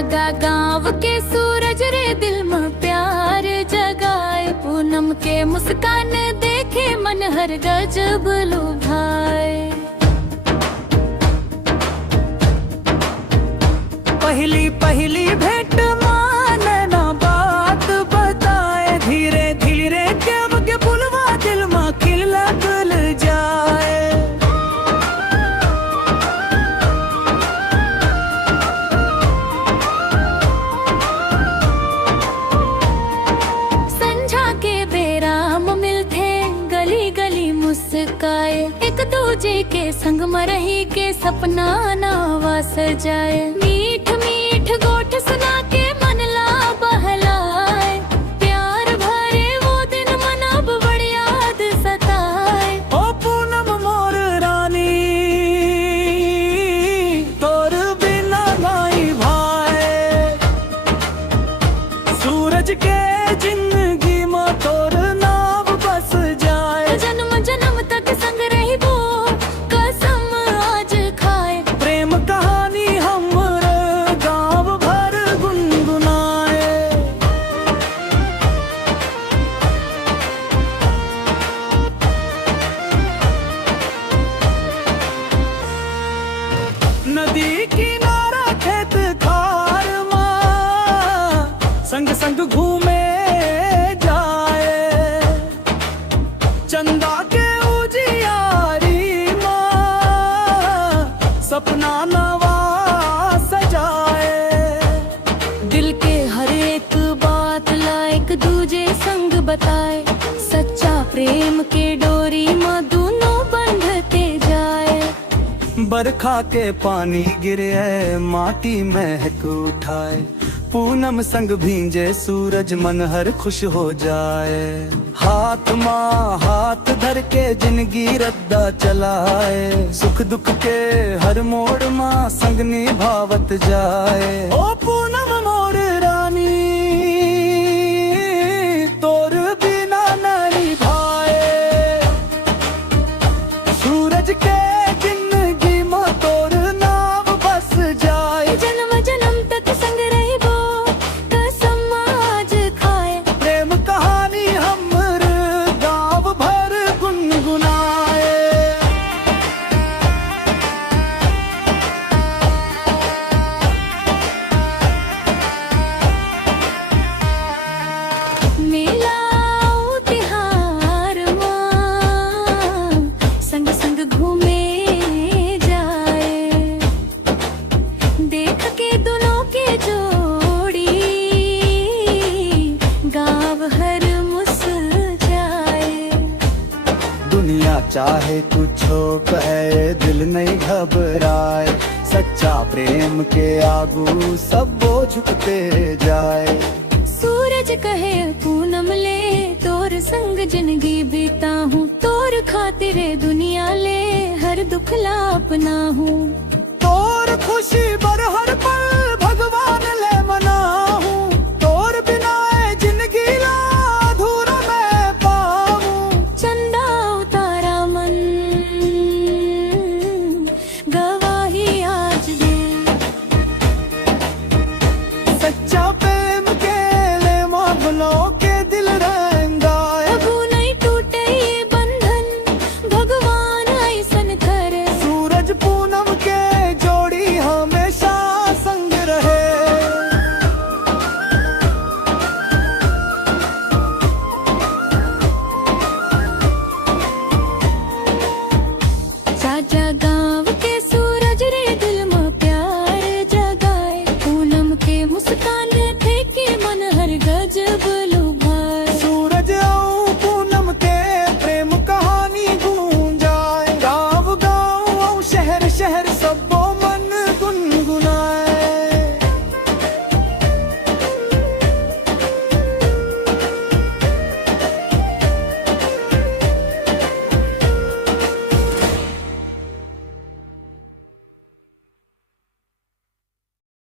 जागा गाँव के सूरज रे दिल में प्यार जगाए। पूनम के मुस्कान देखे मन हर गजब लुभाए। पहली पहली भेंट माने ना बात बताए। धीरे धीरे जब के बुलवा दिल में खिला खुल जाए। संझा के बेराम मिलते गली गली मुस्काए। एक दूजे के संग मरही के सपना नवा सजाए। मीठ मीठ गोठ सुना के मन ला बहलाए। प्यार भरे वो दिन मन अब बड़ी याद सताए। ओ पूनम मोर रानी तोर बिना नहीं भाए। सूरज के जिंदगी में तोर नाम बस जाए। जन्म जन्म तक संग रही वो कसम आज खाए। प्रेम कहानी हमरे गाँव भर गुनगुनाए। नदी किनारा खेत खार माँ संग संग घूमे जाए। चंदा के उजियारी माँ सपना नवा सजाए। दिल के हर एक बात लायक दूजे संग बताए। सच्चा प्रेम के डोरी में दोनों बंधते जाए। बरखा के पानी गिरे माटी महक उठाए। पूनम संग भींजे सूरज मन हर खुश हो जाए। हाथ माँ हाथ धर के जिंदगी रद्दा चलाए। सुख दुख के हर मोड़ माँ संग निभावत जाए। ओ पूनम मोर रानी तोर बिना नहीं भाए। सूरज के जिंदगी में तोर नाम बस जाए। जन्म जन्म तक संग रही वो कसम आज खाए। प्रेम कहानी हमर गाँव भर गुनगुनाए। मेला तिहार माँ संग संग घूमे जाए। देख के दोनों के जोड़ी गाँव हर मुस्कुराए। दुनिया चाहे कुछ हो कहे दिल नहीं घबराए। सच्चा प्रेम के आगू सब वो झुकते जाए। सूरज कहे पूनम ले तोर संग जिंदगी बीता हूँ। तोर खातिर दुनिया ले हर दुख ला अपना हूँ। तोर खुशी बर हर पल